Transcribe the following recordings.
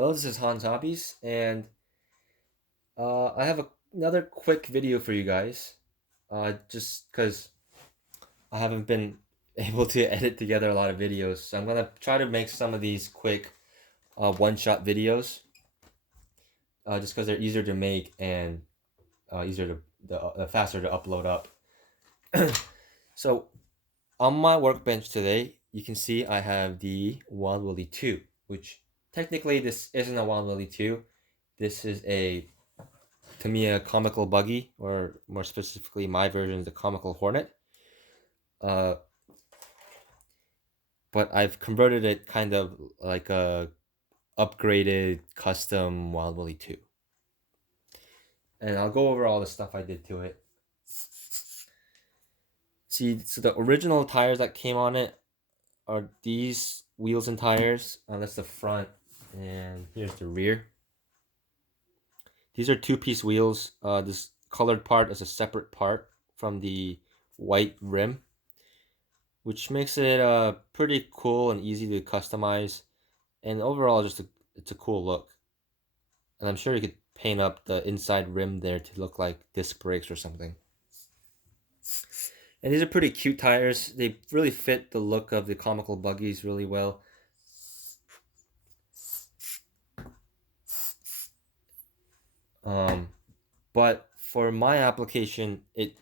Hello, this is Hans Hobbies, and I have another quick video for you guys. Just because I haven't been able to edit together a lot of videos, so I'm gonna try to make some of these quick one-shot videos. Just because they're easier to make and easier to faster to upload up. So on my workbench today, you can see I have the Wild Willy 2, which technically this isn't a Wild Willy 2. This is a Tamiya Comical Buggy, or more specifically, my version is the Comical Hornet. Uh, but I've converted it kind of like a upgraded custom Wild Willy 2. And I'll go over all the stuff I did to it. See, so the original tires that came on it are these wheels and tires. That's the front, and here's the rear. These are two-piece wheels. This colored part is a separate part from the white rim, which makes it pretty cool and easy to customize, and overall it's a cool look. And I'm sure you could paint up the inside rim there to look like disc brakes or something. And these are pretty cute tires. They really fit the look of the Comical Buggies really well. um but for my application it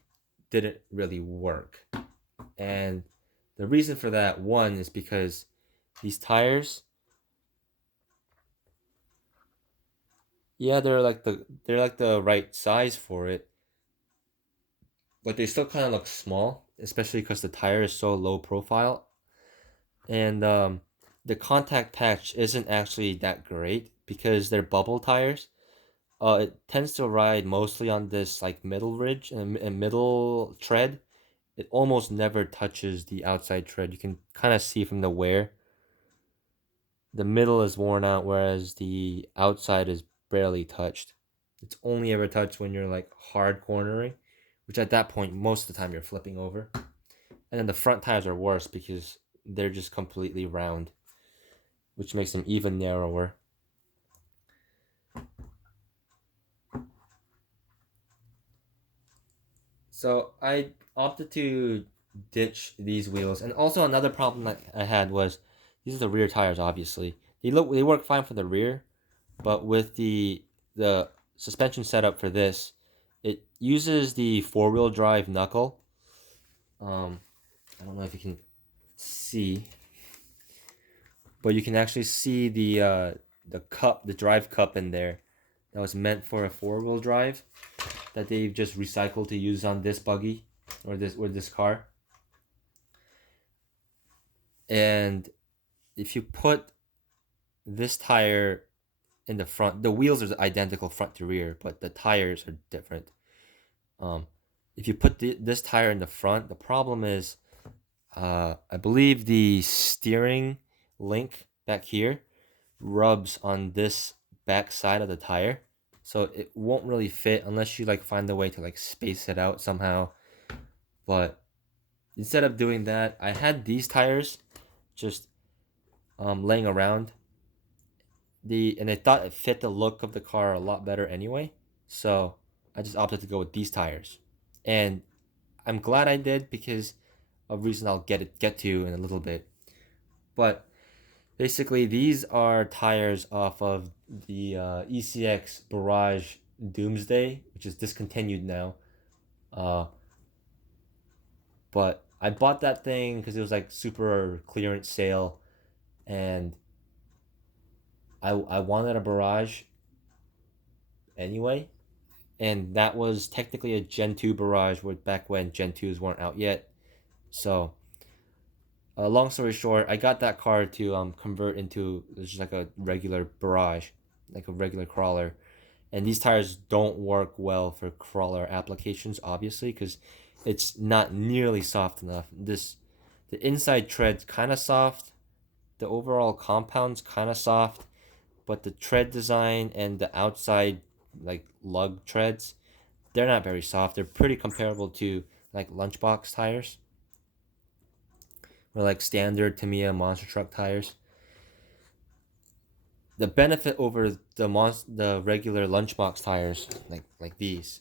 didn't really work, and the reason for that, one, is because these tires, yeah, they're like the right size for it, but they still kind of look small, especially because the tire is so low profile. And the contact patch isn't actually that great because they're bubble tires. It tends to ride mostly on this like middle ridge and middle tread. It almost never touches the outside tread. You can kind of see from the wear. The middle is worn out, whereas the outside is barely touched. It's only ever touched when you're like hard cornering, which at that point, most of the time you're flipping over. And then the front tires are worse because they're just completely round, which makes them even narrower. So I opted to ditch these wheels. And also another problem that I had was these are the rear tires, obviously. They work fine for the rear, but with the suspension setup for this, it uses the four-wheel drive knuckle. I don't know if you can see, but you can actually see the cup, the drive cup in there that was meant for a four-wheel drive that they've just recycled to use on this buggy or this car. And if you put this tire in the front, the wheels are identical front to rear, but the tires are different. Um, if you put this tire in the front, the problem is, I believe the steering link back here rubs on this back side of the tire, so it won't really fit unless you like find a way to like space it out somehow. But instead of doing that, I had these tires just laying around and I thought it fit the look of the car a lot better anyway. So I just opted to go with these tires, and I'm glad I did because of reason I'll get to in a little bit. But basically, these are tires off of the ECX Barrage Doomsday, which is discontinued now. Uh, but I bought that thing because it was like super clearance sale, and I wanted a Barrage anyway, and that was technically a Gen 2 Barrage back when Gen 2s weren't out yet. So, long story short, I got that car to convert into just like a regular Barrage, like a regular crawler. And these tires don't work well for crawler applications, obviously, because it's not nearly soft enough. The inside tread's kind of soft, the overall compound's kind of soft, but the tread design and the outside like lug treads, they're not very soft. They're pretty comparable to like lunchbox tires or like standard Tamiya monster truck tires. the benefit over the regular lunchbox tires like these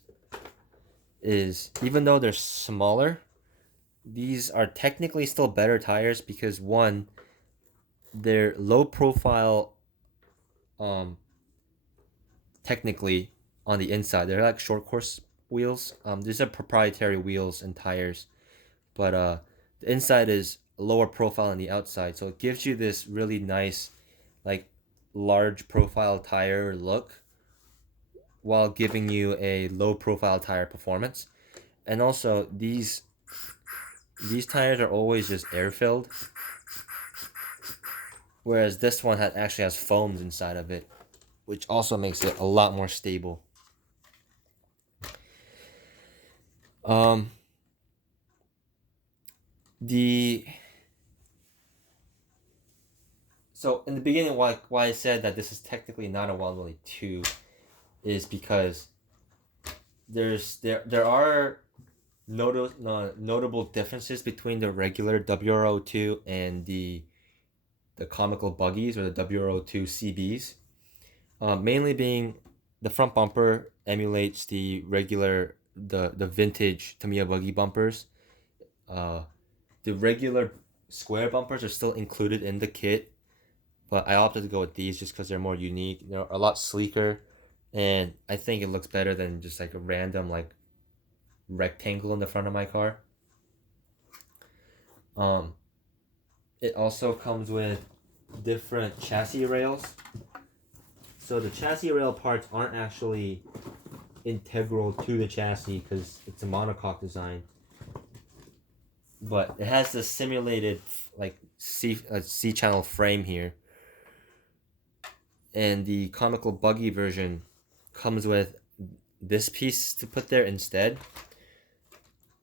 is even though they're smaller, these are technically still better tires because one, they're low profile um technically on the inside. They're like short course wheels. These are proprietary wheels and tires, but the inside is lower profile on the outside, so it gives you this really nice, like, large profile tire look while giving you a low profile tire performance. And also these tires are always just air filled, whereas this one actually has foams inside of it, which also makes it a lot more stable. Um, the So in the beginning, why I said that this is technically not a Wild Willy 2 is because there are notable differences between the regular WRO2 and the Comical Buggies or the WRO2 CBs. Mainly being the front bumper emulates the vintage Tamiya buggy bumpers. Uh, the regular square bumpers are still included in the kit, but I opted to go with these just because they're more unique. They're a lot sleeker, and I think it looks better than just like a random like rectangle in the front of my car. Um, it also comes with different chassis rails. So the chassis rail parts aren't actually integral to the chassis because it's a monocoque design, but it has the simulated like C channel frame here, and the comical buggy version comes with this piece to put there instead.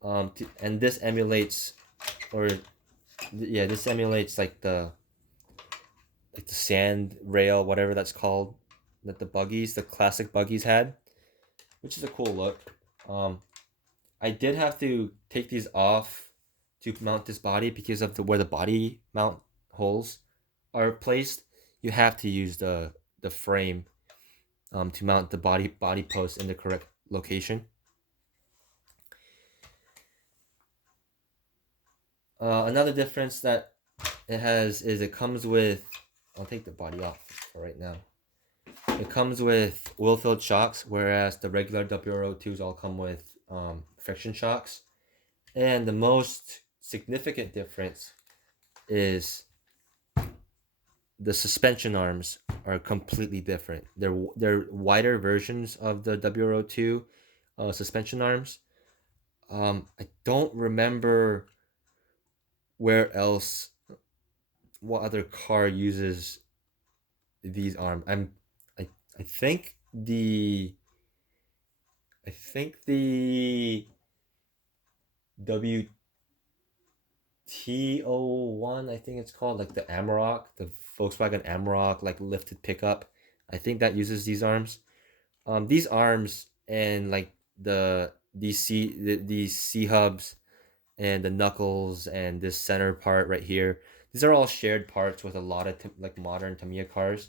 And this emulates, or yeah, this emulates like the sand rail, whatever that's called, that the classic buggies had, which is a cool look. Um, I did have to take these off to mount this body because of the where the body mount holes are placed. You have to use the frame to mount the body post in the correct location. Another difference that it has is it comes with. I'll take the body off for right now. It comes with oil filled shocks, whereas the regular WRO2s all come with friction shocks. And the most significant difference is the suspension arms are completely different. They're wider versions of the WRO2 suspension arms. I don't remember where else, what other car uses these arms. I I think the I think the WT01, I think it's called, like the Amarok, the Volkswagen Amarok, like lifted pickup. I think that uses these arms. These arms and like these C hubs and the knuckles and this center part right here. These are all shared parts with a lot of like modern Tamiya cars.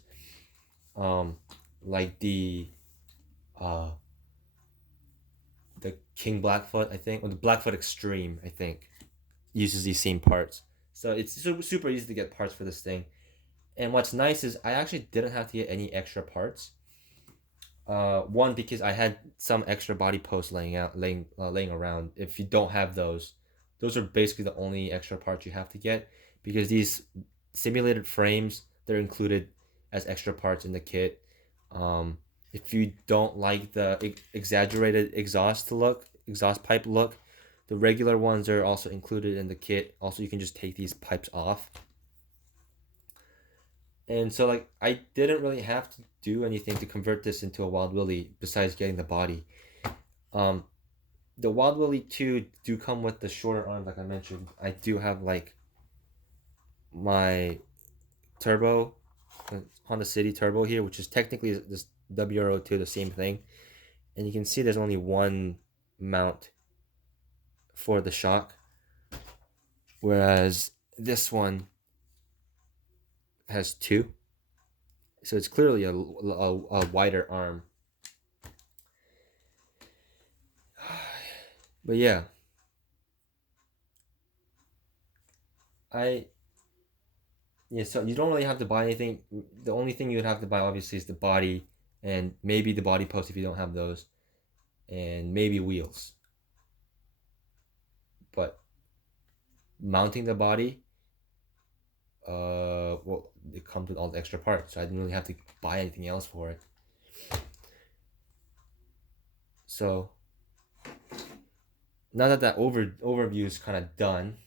Um, like uh the King Blackfoot, I think, or the Blackfoot Extreme, I think, uses these same parts. So it's super easy to get parts for this thing. And what's nice is I actually didn't have to get any extra parts. One, because I had some extra body posts laying around. If you don't have those are basically the only extra parts you have to get, because these simulated frames, they're included as extra parts in the kit. If you don't like the exaggerated exhaust pipe look, the regular ones are also included in the kit. Also, you can just take these pipes off. And so, like, I didn't really have to do anything to convert this into a Wild Willy besides getting the body. Um, the Wild Willy 2 do come with the shorter arms, like I mentioned. I do have, like, my turbo, Honda City turbo here, which is technically this WRO2, the same thing. And you can see there's only one mount for the shock, whereas this one has two. So it's clearly a wider arm. But yeah, I yeah. So you don't really have to buy anything. The only thing you would have to buy obviously is the body and maybe the body post if you don't have those, and maybe wheels. But mounting the body, well, it comes with all the extra parts, so I didn't really have to buy anything else for it. So now that overview is kind of done,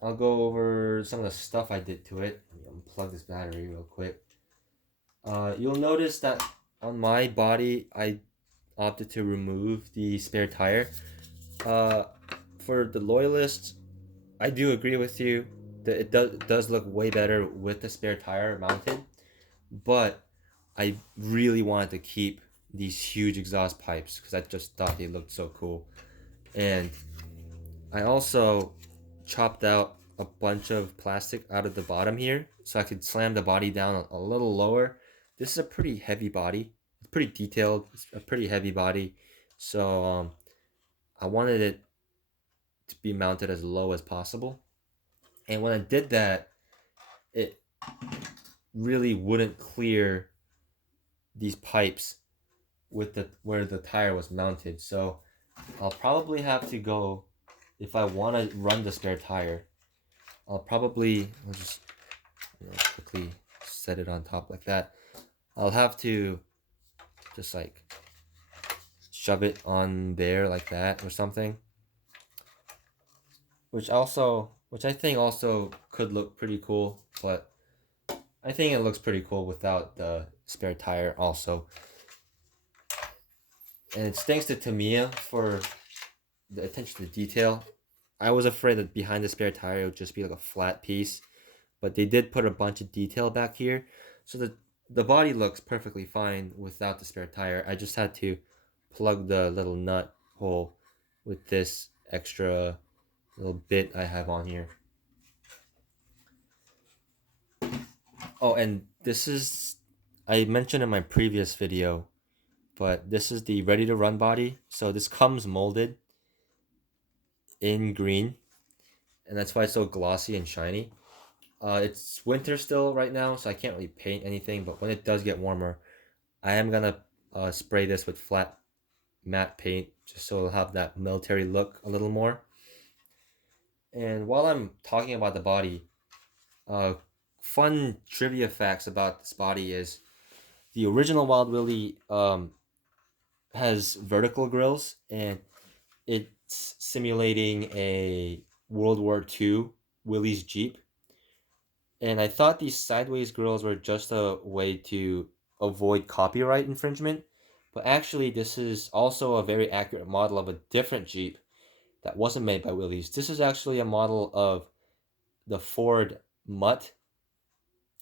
I'll go over some of the stuff I did to it. Let me unplug this battery real quick. You'll notice that on my body, I opted to remove the spare tire. Uh, for the loyalists, I do agree with you that it does look way better with the spare tire mounted, but I really wanted to keep these huge exhaust pipes because I just thought they looked so cool. And I also chopped out a bunch of plastic out of the bottom here so I could slam the body down a little lower. This is a pretty heavy body. It's pretty detailed. It's a pretty heavy body. So I wanted it to be mounted as low as possible. And when I did that, it really wouldn't clear these pipes with the where the tire was mounted. So I'll probably have to go if I want to run the spare tire. I'll just quickly set it on top like that. I'll have to just like shove it on there like that or something. Which I think also could look pretty cool, but I think it looks pretty cool without the spare tire also. And it's thanks to Tamiya for the attention to detail. I was afraid that behind the spare tire it would just be like a flat piece, but they did put a bunch of detail back here, so the body looks perfectly fine without the spare tire. I just had to plug the little nut hole with this extra little bit I have on here. Oh, and this is, I mentioned in my previous video, but this is the ready to run body. So this comes molded in green, and that's why it's so glossy and shiny. It's winter still right now, so I can't really paint anything, but when it does get warmer, I am gonna spray this with flat matte paint just so it'll have that military look a little more. And while I'm talking about the body, uh, fun trivia facts about this body is the original Wild Willy has vertical grills, and it's simulating a World War II Willys Jeep. And I thought these sideways grills were just a way to avoid copyright infringement, but actually this is also a very accurate model of a different Jeep that wasn't made by Willys. This is actually a model of the Ford Mutt,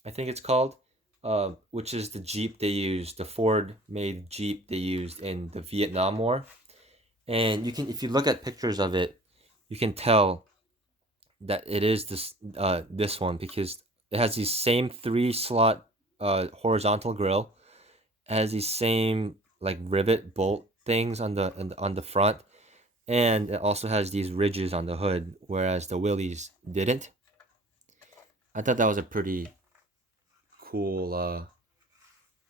I think it's called, which is the Jeep they used, the Ford-made Jeep they used in the Vietnam War. And you can, if you look at pictures of it, you can tell that it is this one because it has these same 3 slot horizontal grill. It has these same like rivet bolt things on the front, and it also has these ridges on the hood, whereas the Willys didn't. I thought that was a pretty cool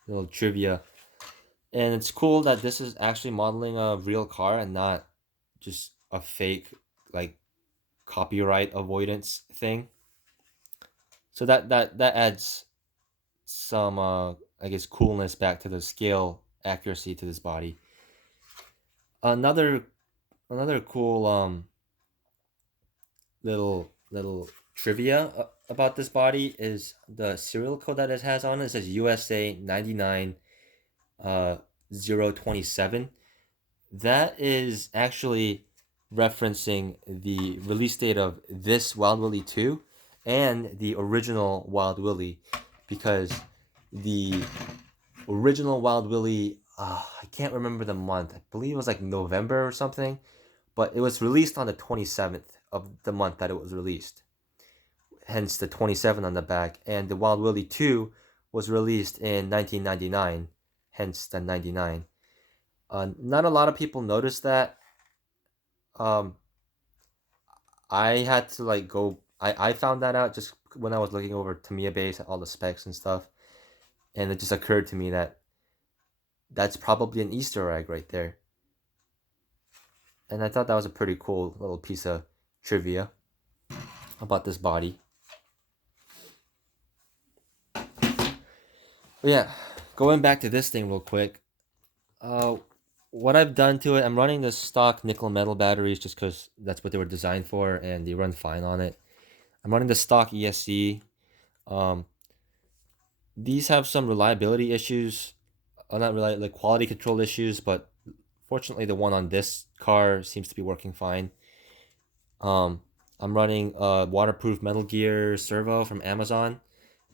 little trivia, and it's cool that this is actually modeling a real car and not just a fake like copyright avoidance thing. So that adds some I guess coolness back to the scale accuracy to this body. Another cool little trivia about this body is the serial code that it has on it. It says USA 99 027. That is actually referencing the release date of this Wild Willy 2 and the original Wild Willy, because the original Wild Willy, I can't remember the month. I believe it was like November or something, but it was released on the 27th of the month that it was released. Hence the 27 on the back. And the Wild Willy 2 was released in 1999, hence the 99. Not a lot of people noticed that. Um, I had to like go. I found that out just when I was looking over Tamiya base, all the specs and stuff, and it just occurred to me that that's probably an Easter egg right there. And I thought that was a pretty cool little piece of trivia about this body. But yeah, going back to this thing real quick. Uh, what I've done to it, I'm running the stock nickel metal batteries just because that's what they were designed for, and they run fine on it. I'm running the stock ESC. Um, these have some reliability issues, not really like quality control issues, but fortunately the one on this car seems to be working fine. Um, I'm running a waterproof Metal Gear servo from Amazon.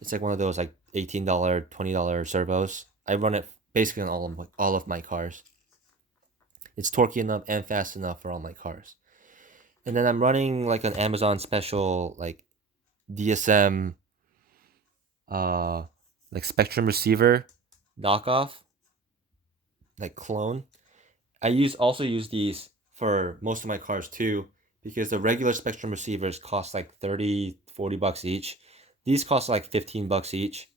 It's like one of those like $18, $20 servos. I run it basically on all of my cars. It's torquey enough and fast enough for all my cars. And then I'm running like an Amazon special like DSM uh like Spectrum receiver knockoff, like clone. Also use these for most of my cars too, because the regular Spectrum receivers cost like 30, $40 each. These cost like $15 each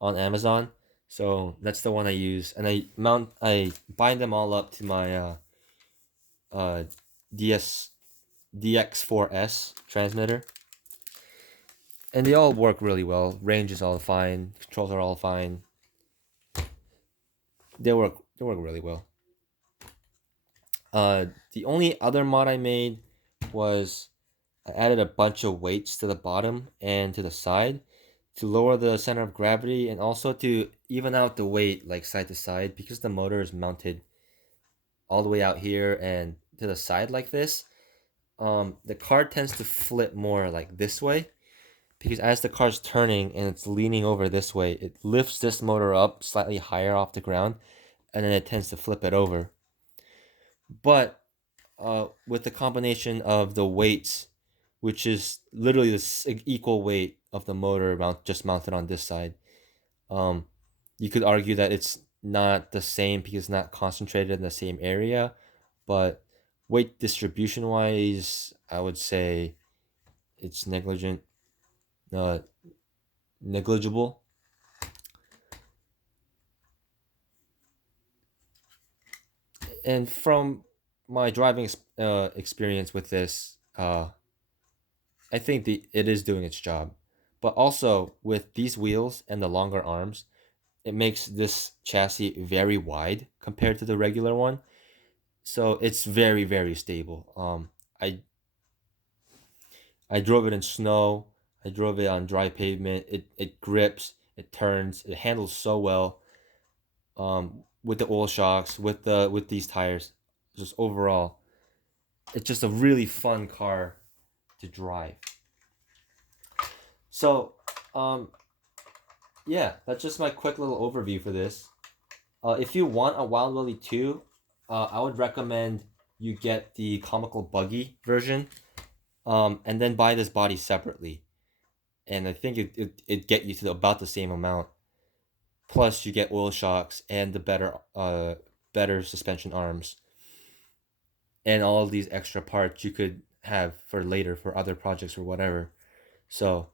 on Amazon. So that's the one I use, and I bind them all up to my uh DS DX4S transmitter, and they all work really well. Range is all fine, controls are all fine. They work really well. The only other mod I made was I added a bunch of weights to the bottom and to the side to lower the center of gravity, and also to even out the weight like side to side, because the motor is mounted all the way out here and to the side like this. The car tends to flip more like this way, because as the car's turning and it's leaning over this way, it lifts this motor up slightly higher off the ground, and then it tends to flip it over. But with the combination of the weights, which is literally the equal weight of the motor just mounted on this side, um, you could argue that it's not the same because it's not concentrated in the same area, but weight distribution wise, I would say it's uh, negligible. And from my driving experience with this, I think it is doing its job. But also with these wheels and the longer arms, it makes this chassis very wide compared to the regular one. So it's very, very stable. I drove it in snow. I drove it on dry pavement. It grips. It turns. It handles so well. With the oil shocks, with these tires, just overall, it's just a really fun car to drive. So, yeah, that's just my quick little overview for this. If you want a Wild Willy 2, I would recommend you get the Comical Buggy version, and then buy this body separately. And I think it get you to about the same amount. Plus, you get oil shocks and the better suspension arms, and all of these extra parts you could have for later for other projects or whatever. So,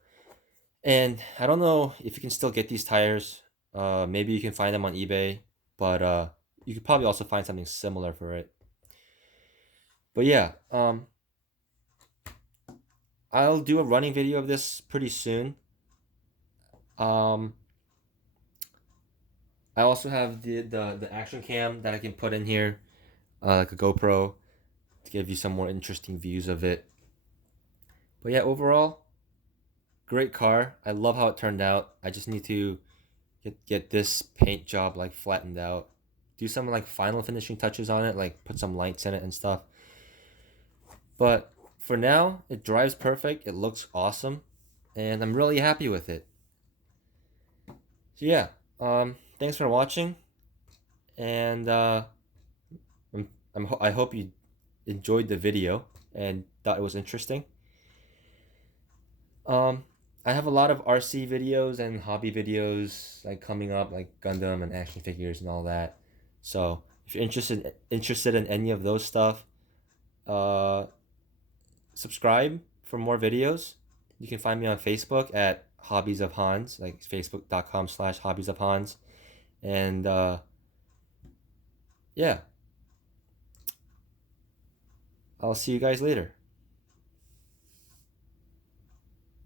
and I don't know if you can still get these tires. Maybe you can find them on eBay, but you could probably also find something similar for it. But yeah, I'll do a running video of this pretty soon. Um, I also have the action cam that I can put in here, like a GoPro, to give you some more interesting views of it. But yeah, overall, great car. I love how it turned out. I just need to get this paint job like flattened out, do some like final finishing touches on it, like put some lights in it and stuff. But for now, it drives perfect. It looks awesome, and I'm really happy with it. So yeah, thanks for watching, and I hope you enjoyed the video and thought it was interesting. Um, I have a lot of RC videos and hobby videos like coming up, like Gundam and action figures and all that. So if you're interested in any of those stuff, uh, subscribe for more videos. You can find me on Facebook at Hobbies of Hans, like facebook.com/Hobbies of Hans. And yeah, I'll see you guys later.